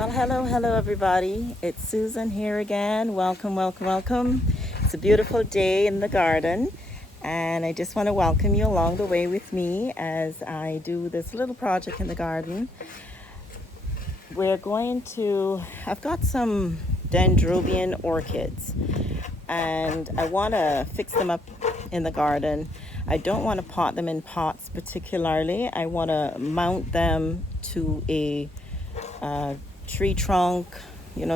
Well, hello everybody. It's Susan here again. Welcome. It's a beautiful day in the garden, and I just want to welcome you along the way with me as I do this little project in the garden. I've got some Dendrobium orchids, and I want to fix them up in the garden. I don't want to pot them in pots particularly. I want to mount them to a tree trunk,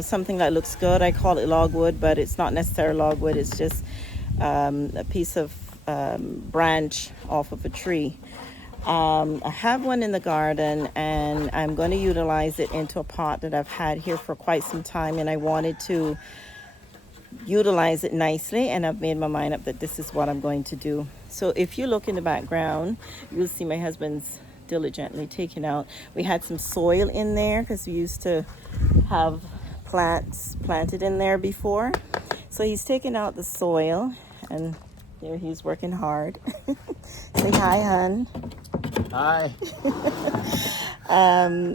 something that looks good. I call it logwood, but it's not necessarily logwood. It's just a piece of branch off of a tree. I have one in the garden, and I'm going to utilize it into a pot that I've had here for quite some time, and I wanted to utilize it nicely, and I've made my mind up that this is what I'm going to do. So if you look in the background, you'll see my husband's diligently taking out. We had some soil in there because we used to have plants planted in there before. So he's taking out the soil, and there he's working hard. Say hi, hun. Hi.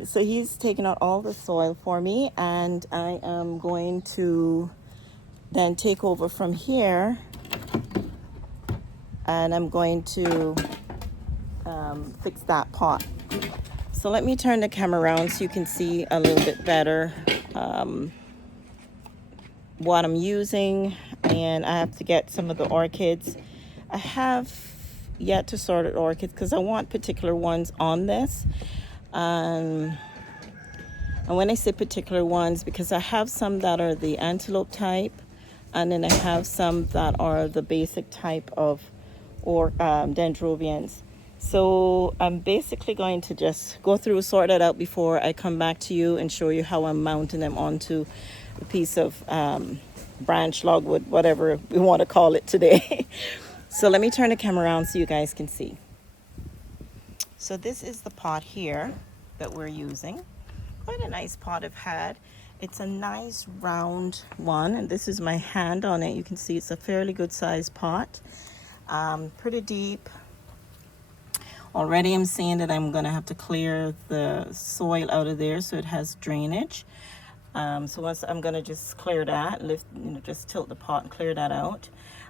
So he's taking out all the soil for me, and I am going to then take over from here, and I'm going to fix that pot. So let me turn the camera around so you can see a little bit better what I'm using. And I have to get some of the orchids. I have yet to sort out orchids because I want particular ones on this. And when I say particular ones, because I have some that are the antelope type, and then I have some that are the basic type of dendrobiums. So I'm basically going to just go through, sort it out before I come back to you and show you how I'm mounting them onto a piece of branch, logwood, whatever we want to call it today. So let me turn the camera around so you guys can see. So this is the pot here that we're using. Quite a nice pot I've had. It's a nice round one, and this is my hand on it. You can see it's a fairly good sized pot. Pretty deep. Already I'm seeing that I'm going to have to clear the soil out of there so it has drainage. So once I'm going to just clear that, just tilt the pot and clear that out.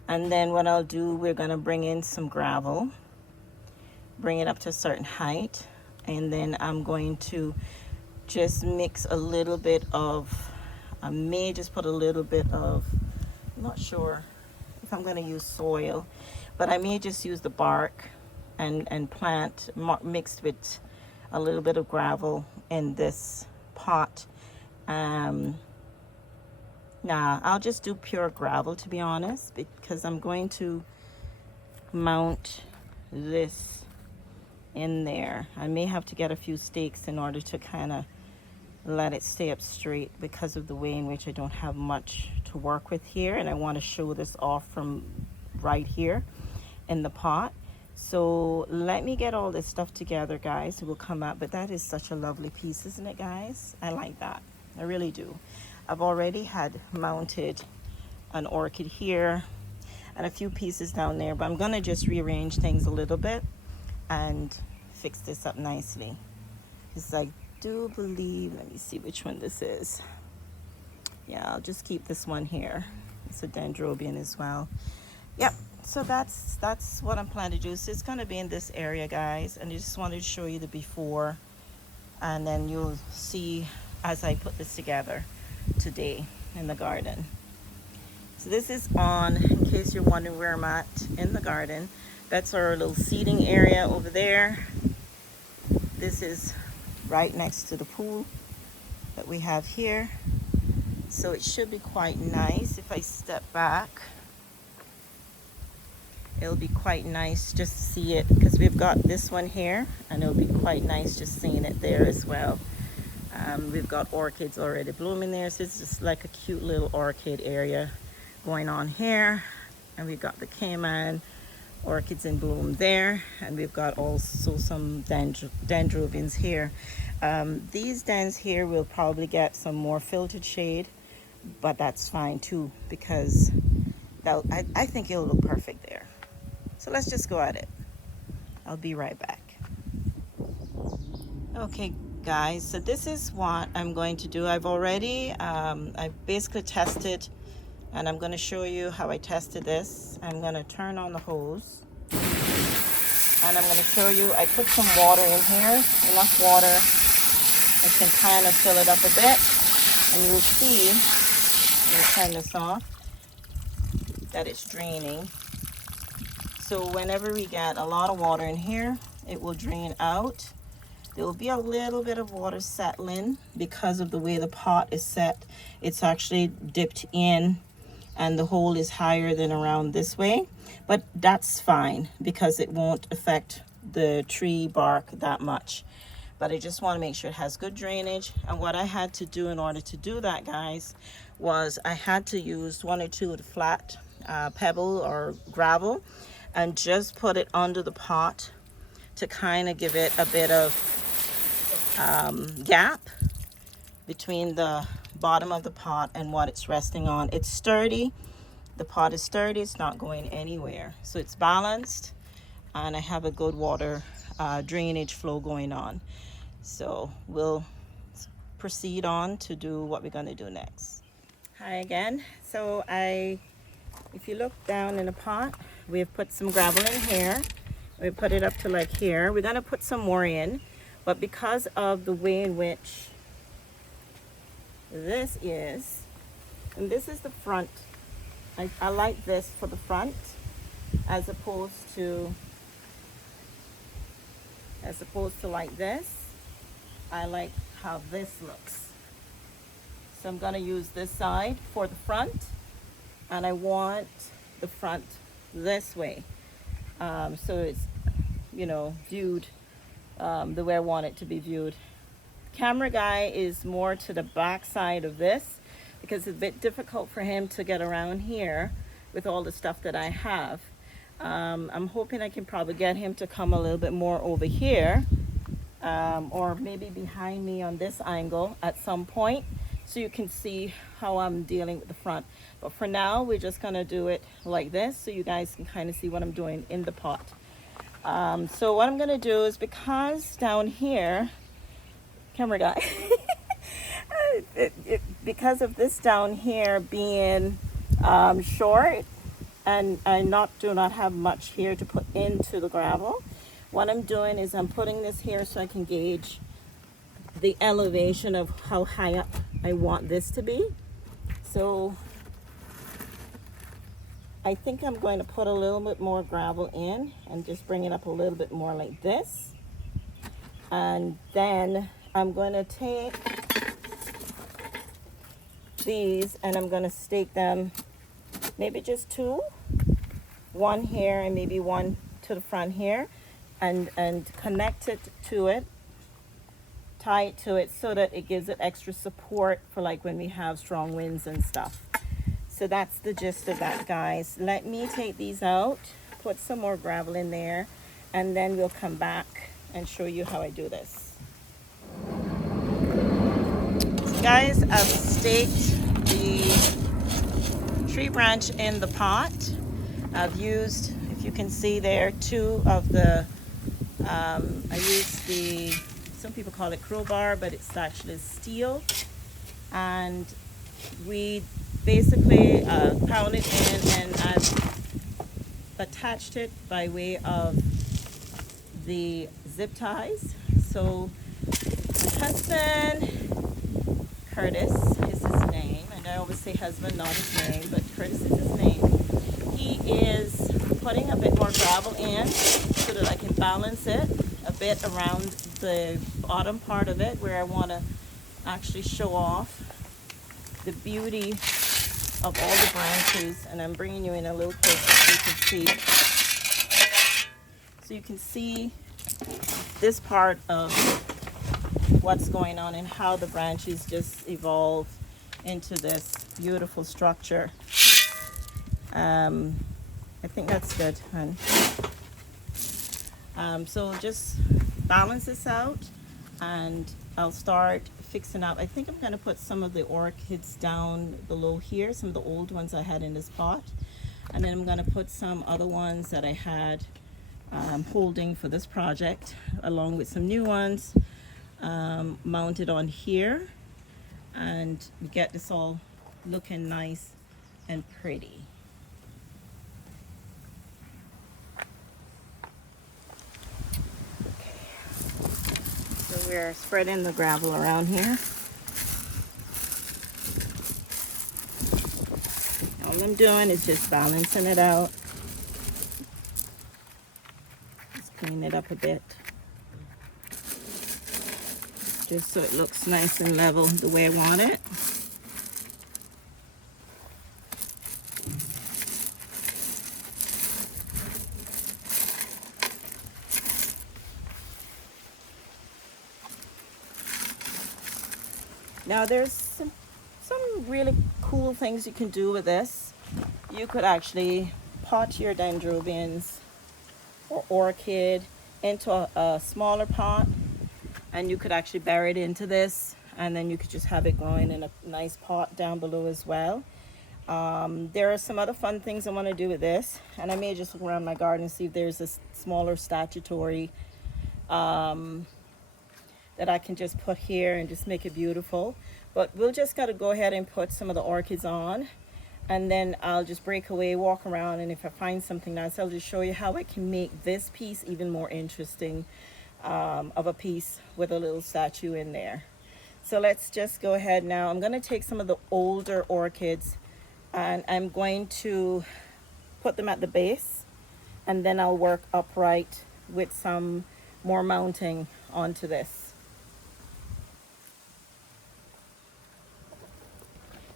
And then what I'll do, we're going to bring in some gravel, bring it up to a certain height, and then I'm going to just mix a little bit of, I may just put a little bit of, I'm not sure if I'm going to use soil, but I may just use the bark and plant mixed with a little bit of gravel in this pot. Nah, I'll just do pure gravel, to be honest, because I'm going to mount this in there. I may have to get a few stakes in order to kind of let it stay up straight because of the way in which I don't have much to work with here, and I want to show this off from right here in the pot. So let me get all this stuff together, guys. It will come out, but that is such a lovely piece, isn't it, guys? I like that. I really do. I've already had mounted an orchid here and a few pieces down there, but I'm going to just rearrange things a little bit and fix this up nicely. Because I do believe, let me see which one this is. Yeah, I'll just keep this one here. It's a dendrobium as well. Yep. So that's what I'm planning to do. So it's going to be in this area, guys, and I just wanted to show you the before, and then you'll see as I put this together today in the garden. So this is on, in case you're wondering where I'm at in the garden, that's our little seating area over there. This is right next to the pool that we have here. So it should be quite nice. If I step back, it'll be quite nice just to see it, because we've got this one here, and it'll be quite nice just seeing it there as well. We've got orchids already blooming there, so it's just like a cute little orchid area going on here. And we've got the Cayman orchids in bloom there, and we've got also some dendrobiums here. These dens here will probably get some more filtered shade, but that's fine too, because I think it'll look perfect there. So let's just go at it. I'll be right back. Okay, guys, so this is what I'm going to do. I've already I basically tested, and I'm going to show you how I tested this. I'm going to turn on the hose, and I'm going to show you. I put some water in here, enough water. I can kind of fill it up a bit, and you'll see, let me turn this off, that it's draining. So whenever we get a lot of water in here, it will drain out. There will be a little bit of water settling because of the way the pot is set. It's actually dipped in and the hole is higher than around this way. But that's fine because it won't affect the tree bark that much. But I just want to make sure it has good drainage. And what I had to do in order to do that, guys, was I had to use 1 or 2 of the flat pebble or gravel and just put it under the pot to kind of give it a bit of gap between the bottom of the pot and what it's resting on. It's sturdy. The pot is sturdy. It's not going anywhere. So it's balanced, and I have a good water drainage flow going on. So we'll proceed on to do what we're going to do next. Hi again. So if you look down in the pot, we've put some gravel in here. We put it up to like here. We're going to put some more in. But because of the way in which this is, and this is the front, I like this for the front as opposed to like this. I like how this looks. So I'm going to use this side for the front, and I want the front this way. So it's, viewed the way I want it to be viewed. Camera guy is more to the back side of this because it's a bit difficult for him to get around here with all the stuff that I have. I'm hoping I can probably get him to come a little bit more over here, or maybe behind me on this angle at some point, so you can see how I'm dealing with the front. But for now, we're just gonna do it like this so you guys can kind of see what I'm doing in the pot. So what I'm gonna do is, because down here, camera guy, because of this down here being short, and I do not have much here to put into the gravel, what I'm doing is I'm putting this here so I can gauge the elevation of how high up I want this to be. So I think I'm going to put a little bit more gravel in and just bring it up a little bit more like this. And then I'm going to take these and I'm going to stake them, maybe just 2, 1 here and maybe 1 to the front here, and connect it to it, tie it to it so that it gives it extra support for like when we have strong winds and stuff. So that's the gist of that, guys. Let me take these out, put some more gravel in there, and then we'll come back and show you how I do this. So guys, I've staked the tree branch in the pot. I've used, if you can see there, 2 of the, I used the, some people call it crowbar, but it's actually steel. And we basically pound it in, and I've attached it by way of the zip ties. So my husband, Curtis is his name, and I always say husband, not his name, but Curtis is his name. He is putting a bit more gravel in so that I can balance it a bit around the bottom part of it where I want to actually show off the beauty of all the branches. And I'm bringing you in a little closer so you can see. So you can see this part of what's going on and how the branches just evolve into this beautiful structure. I think that's good, hon. So just balance this out, and I'll start fixing up. I think I'm going to put some of the orchids down below here, some of the old ones I had in this pot, and then I'm going to put some other ones that I had holding for this project along with some new ones. mount it on here, and get this all looking nice and pretty. So we're spreading the gravel around here. All I'm doing is just balancing it out. Just clean it up a bit, just so it looks nice and level the way I want it. Now there's some really cool things you can do with this. You could actually pot your dendrobiums or orchid into a smaller pot, and you could actually bury it into this, and then you could just have it growing in a nice pot down below as well. There are some other fun things I want to do with this, and I may just look around my garden and see if there's a smaller statutory that I can just put here and just make it beautiful. But we'll just got to go ahead and put some of the orchids on, and then I'll just break away, walk around, and if I find something nice, I'll just show you how I can make this piece even more interesting, of a piece with a little statue in there. So let's just go ahead now. I'm going to take some of the older orchids and I'm going to put them at the base, and then I'll work upright with some more mounting onto this.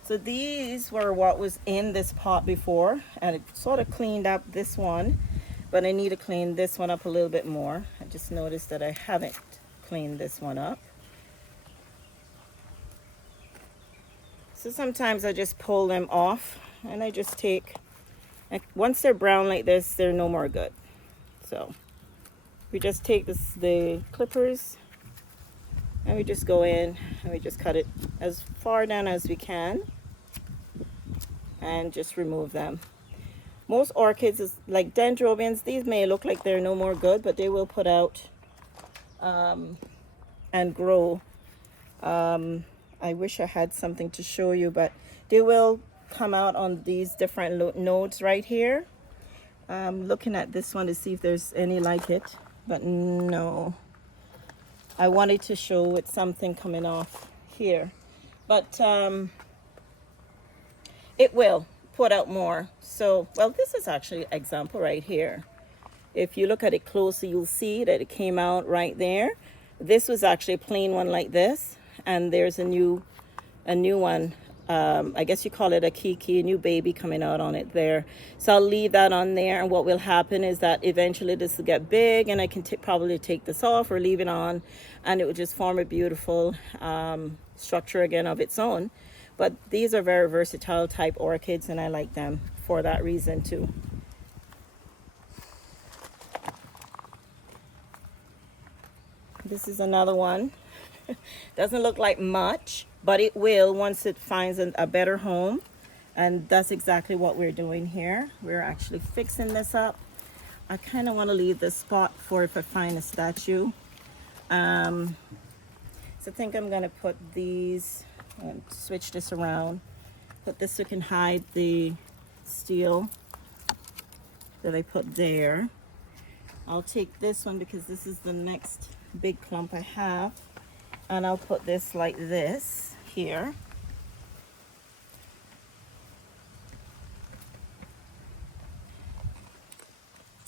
So these were what was in this pot before, and it sort of cleaned up this one, but I need to clean this one up a little bit more. I just noticed that I haven't cleaned this one up. So sometimes I just pull them off, and I just take, once they're brown like this, they're no more good. So we just take the clippers, and we just go in and we just cut it as far down as we can and just remove them. Most orchids, is like dendrobiums, these may look like they're no more good, but they will put out and grow. I wish I had something to show you, but they will come out on these different nodes right here. I'm looking at this one to see if there's any like it, but no. I wanted to show with something coming off here, but it will put out more. So, well, this is actually an example right here. If you look at it closely, you'll see that it came out right there. This was actually a plain one like this, and there's a new one. I guess you call it a kiki, a new baby coming out on it there. So I'll leave that on there, and what will happen is that eventually this will get big, and I can probably take this off or leave it on, and it will just form a beautiful structure again of its own. But these are very versatile type orchids, and I like them for that reason too. This is another one. Doesn't look like much, but it will once it finds a better home, and that's exactly what we're doing here. We're actually fixing this up. I kind of want to leave this spot for if I find a statue. So I think I'm going to put these and switch this around. Put this so I can hide the steel that I put there. I'll take this one because this is the next big clump I have, and I'll put this like this here.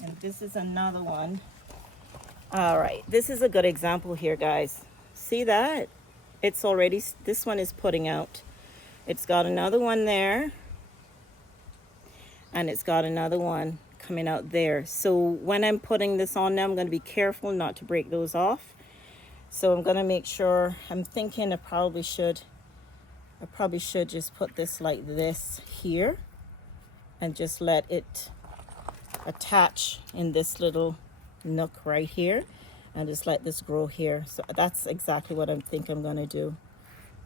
And this is another one. All right, this is a good example here, guys. See that? It's already, this one is putting out. It's got another one there, and it's got another one coming out there. So when I'm putting this on now, I'm going to be careful not to break those off. So I'm going to make sure, I'm thinking I probably should just put this like this here and just let it attach in this little nook right here, and just let this grow here. So that's exactly what I think I'm going to do.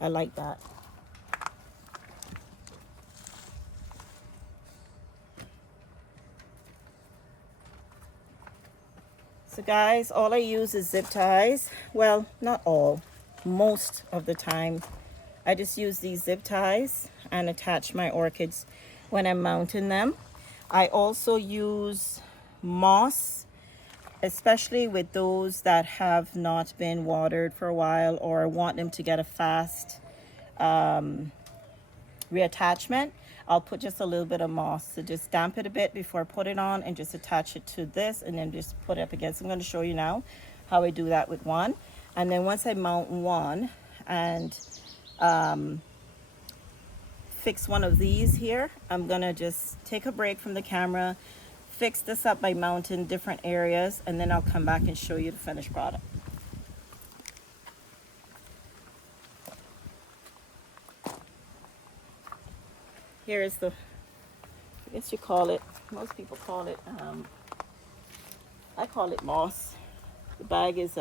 I like that. So guys, all I use is zip ties. Well, not all, most of the time. I just use these zip ties and attach my orchids when I'm mounting them. I also use moss, especially with those that have not been watered for a while or want them to get a fast reattachment. I'll put just a little bit of moss to just damp it a bit before I put it on, and just attach it to this and then just put it up against. I'm going to show you now how I do that with one. And then once I mount one and fix one of these here, I'm going to just take a break from the camera, fix this up by mounting different areas, and then I'll come back and show you the finished product. Here is the, I guess you call it, most people call it, I call it moss. The bag is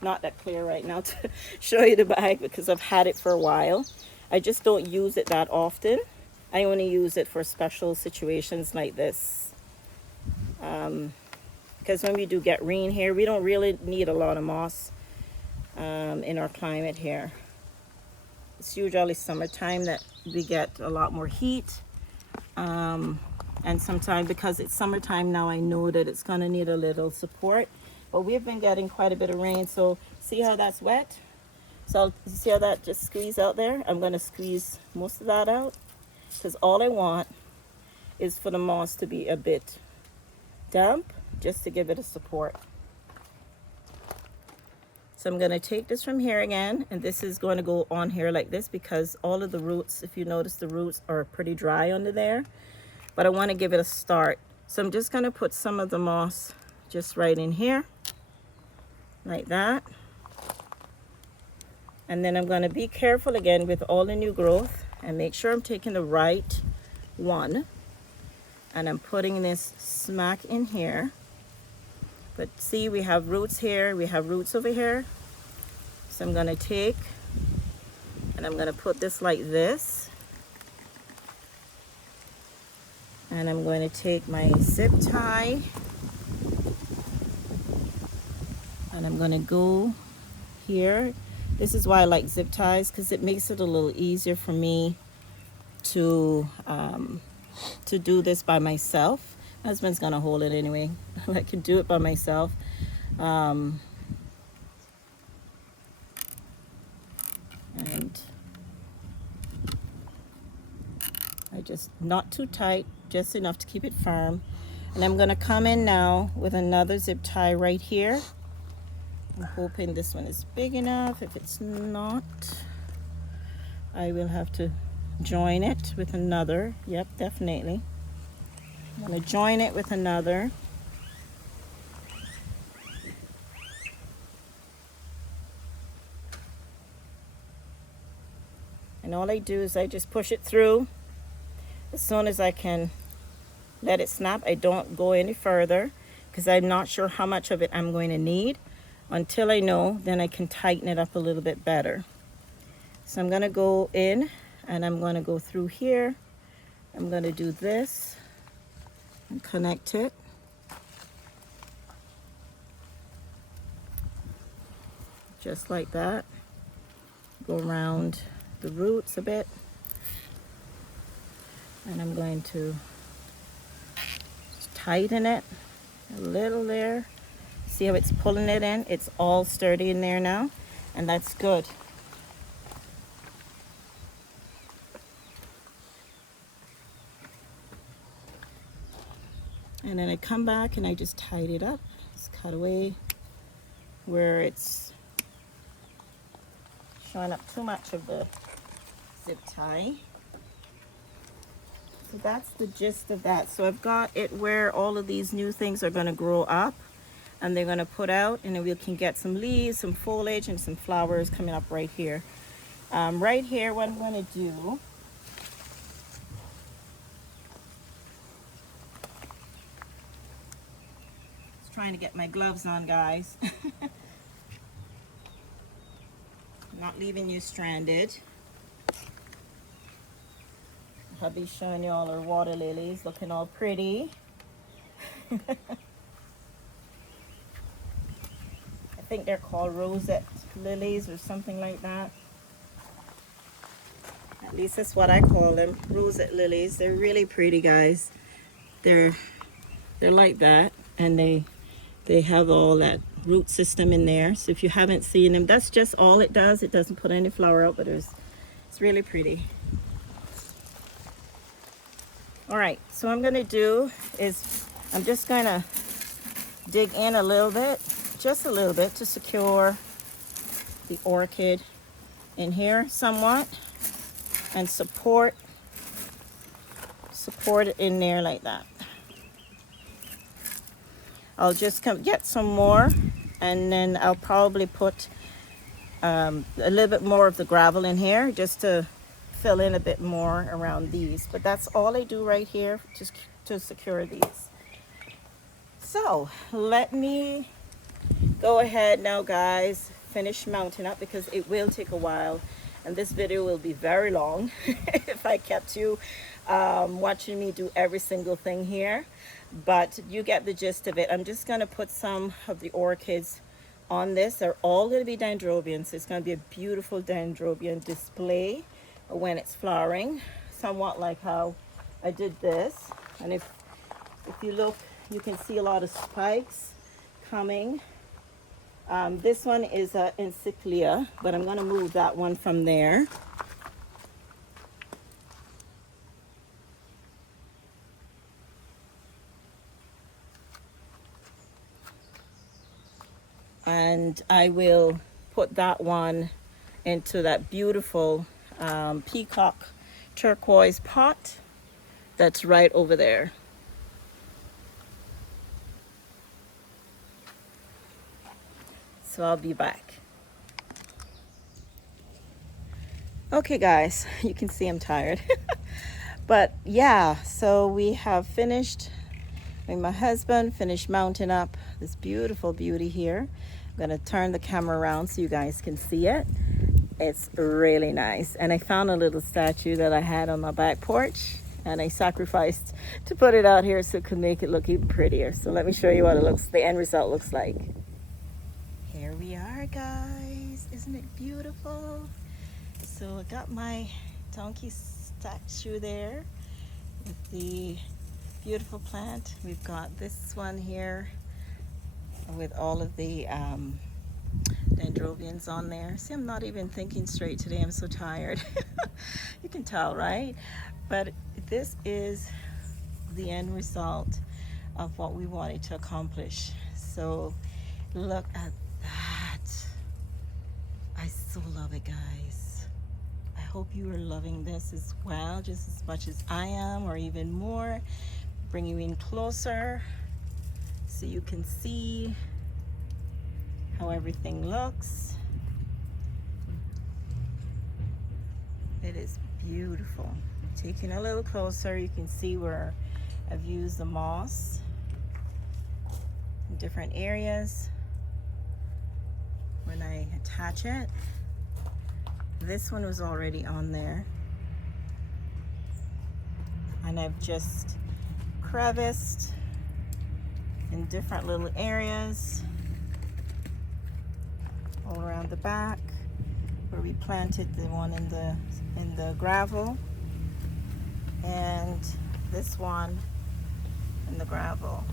not that clear right now to show you the bag because I've had it for a while. I just don't use it that often. I only use it for special situations like this. Because when we do get rain here, we don't really need a lot of moss in our climate here. It's usually summertime that we get a lot more heat. And sometimes because it's summertime now, I know that it's going to need a little support. But we've been getting quite a bit of rain. So see how that's wet? So see how that just squeezed out there? I'm going to squeeze most of that out because all I want is for the moss to be a bit damp, just to give it a support. So I'm going to take this from here again, and this is going to go on here like this because all of the roots, if you notice, the roots are pretty dry under there, but I want to give it a start. So I'm just going to put some of the moss just right in here like that. And then I'm going to be careful again with all the new growth and make sure I'm taking the right one, and I'm putting this smack in here. But see, we have roots here, we have roots over here. So I'm going to take and I'm going to put this like this. And I'm going to take my zip tie and I'm going to go here. This is why I like zip ties, because it makes it a little easier for me to do this by myself. My husband's gonna hold it anyway. I can do it by myself. And I just, not too tight, just enough to keep it firm. And I'm gonna come in now with another zip tie right here. I'm hoping this one is big enough. If it's not, I will have to join it with another. Yep, definitely. I'm going to join it with another. And all I do is I just push it through. As soon as I can let it snap, I don't go any further because I'm not sure how much of it I'm going to need. Until I know, then I can tighten it up a little bit better. So I'm going to go in and I'm going to go through here. I'm going to do this and connect it. Just like that. Go around the roots a bit. And I'm going to just tighten it a little there. See how it's pulling it in? It's all sturdy in there now, and that's good. And then I come back and I just tied it up. Just cut away where it's showing up too much of the zip tie. So that's the gist of that. So I've got it where all of these new things are going to grow up and they're going to put out, and then we can get some leaves, some foliage, and some flowers coming up right here. Right here, what I'm going to do, just trying to get my gloves on, guys. Not leaving you stranded. Hubby's showing you all our water lilies looking all pretty. think they're called rosette lilies or something like that. At least that's what I call them, rosette lilies. They're really pretty, guys. They're like that, and they have all that root system in there. So if you haven't seen them, that's just all it does. It doesn't put any flower out, but it's really pretty. All right, so what I'm gonna do is I'm just gonna dig in a little bit, just a little bit, to secure the orchid in here somewhat, and support it in there like that. I'll just get some more, and then I'll probably put a little bit more of the gravel in here just to fill in a bit more around these. But that's all I do right here, just to secure these. So let me go ahead now, guys, finish mounting up, because it will take a while, and this video will be very long if I kept you watching me do every single thing here. But you get the gist of it. I'm just going to put some of the orchids on this. They're all going to be dendrobiums. It's going to be a beautiful dendrobium display when it's flowering, somewhat like how I did this. And if you look, you can see a lot of spikes coming. This one is encyclia, but I'm going to move that one from there. And I will put that one into that beautiful peacock turquoise pot that's right over there. So I'll be back. Okay, guys, you can see I'm tired. But yeah, so we have finished, my husband finished mounting up this beautiful beauty here. I'm gonna turn the camera around so you guys can see it. It's really nice. And I found a little statue that I had on my back porch, and I sacrificed to put it out here so it could make it look even prettier. So let me show you what the end result looks like. Here we are, guys. Isn't it beautiful? So I got my donkey statue there with the beautiful plant. We've got this one here with all of the dendrobiums on there. See, I'm not even thinking straight today. I'm so tired. You can tell, right? But this is the end result of what we wanted to accomplish. So look at that. I so love it, guys. I hope you are loving this as well, just as much as I am, or even more. Bring you in closer so you can see how everything looks. It is beautiful. Taking a little closer, you can see where I've used the moss in different areas when I attach it. This one was already on there, and I've just creviced in different little areas all around the back where we planted the one in the gravel, and this one in the gravel.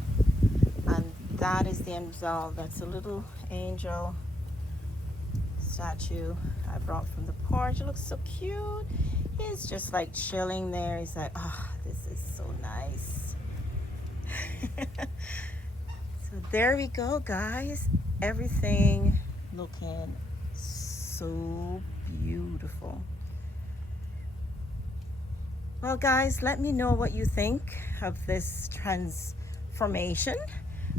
And that is the end result. That's a little angel statue I brought from the porch. It looks so cute. He's just like chilling there. He's like, oh, this is so nice. So there we go, guys. Everything looking so beautiful. Well, guys, let me know what you think of this transformation,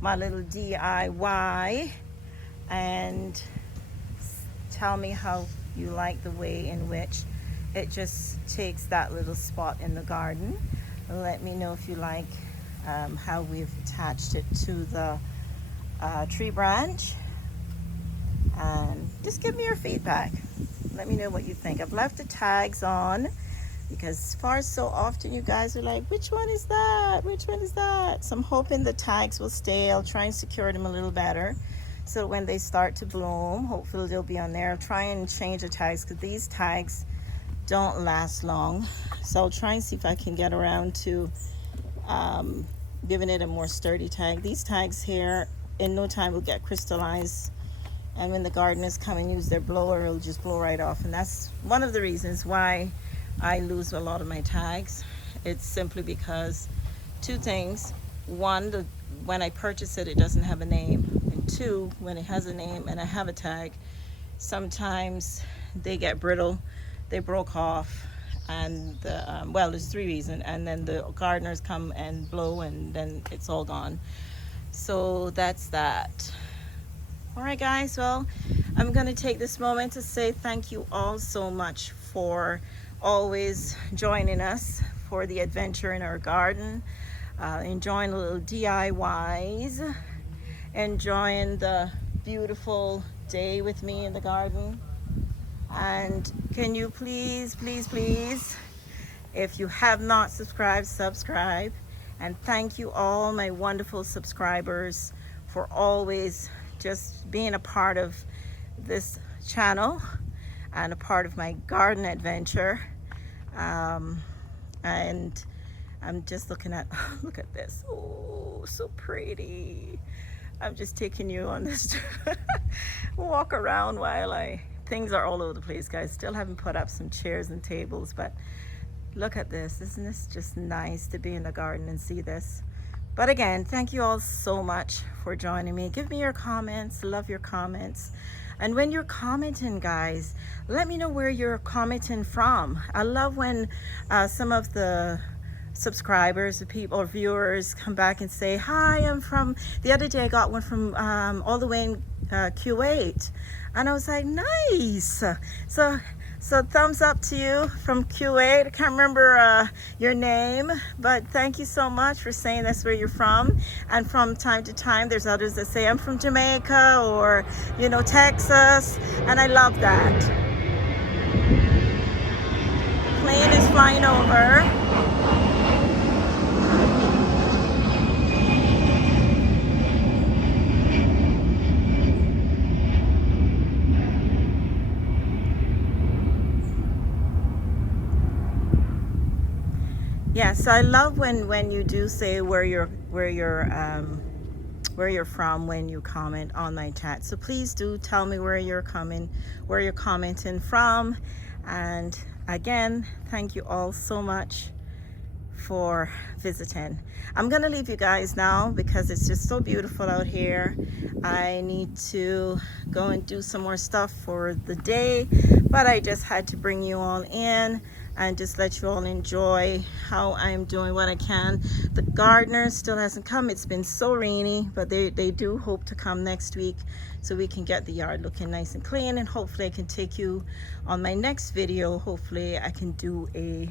my little DIY, and tell me how you like the way in which it just takes that little spot in the garden. Let me know if you like how we've attached it to the tree branch, and just give me your feedback. Let me know what you think. I've left the tags on because far so often you guys are like, which one is that? Which one is that? So I'm hoping the tags will stay. I'll try and secure them a little better So when they start to bloom, hopefully they'll be on there. I'll try and change the tags because these tags don't last long. So I'll try and see if I can get around to giving it a more sturdy tag. These tags here in no time will get crystallized, and when the gardeners come and use their blower, it'll just blow right off. And that's one of the reasons why I lose a lot of my tags. It's simply because two things. One, when I purchase it, it doesn't have a name. And two, when it has a name and I have a tag, sometimes they get brittle, they broke off, and well, there's three reasons. And then the gardeners come and blow, and then it's all gone. So that's that. All right, guys, well, I'm going to take this moment to say thank you all so much for always joining us for the adventure in our garden, enjoying a little DIYs, enjoying the beautiful day with me in the garden. And can you please, if you have not subscribed, subscribe. And thank you all my wonderful subscribers for always just being a part of this channel and a part of my garden adventure. And I'm just looking at, look at this. Oh, so pretty. I'm just taking you on this walk around while things are all over the place, guys. Still haven't put up some chairs and tables, but look at this. Isn't this just nice to be in the garden and see this? But again, thank you all so much for joining me. Give me your comments. Love your comments. And when you're commenting, guys, let me know where you're commenting from. I love when some of the subscribers, the people or viewers come back and say, hi, I'm from, the other day I got one from all the way in Kuwait. And I was like, nice. So thumbs up to you from Kuwait. I can't remember your name, but thank you so much for saying that's where you're from. And from time to time, there's others that say, I'm from Jamaica or, you know, Texas. And I love that. The plane is flying over. Yes, I love when you do say where you're from when you comment on my chat. So please do tell me where you're commenting from. And again, thank you all so much for visiting. I'm gonna leave you guys now because it's just so beautiful out here. I need to go and do some more stuff for the day, but I just had to bring you all in and just let you all enjoy how I'm doing what I can. The gardener still hasn't come. It's been so rainy, but they do hope to come next week so we can get the yard looking nice and clean, and hopefully I can take you on my next video. Hopefully I can do a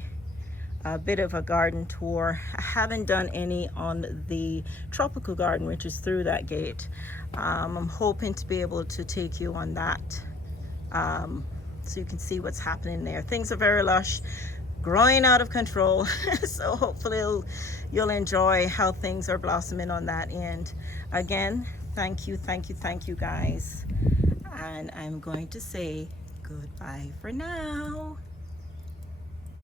bit of a garden tour. I haven't done any on the tropical garden, which is through that gate. I'm hoping to be able to take you on that so you can see what's happening there. Things are very lush, growing out of control. So hopefully you'll enjoy how things are blossoming on that end. Again, thank you guys. And I'm going to say goodbye for now.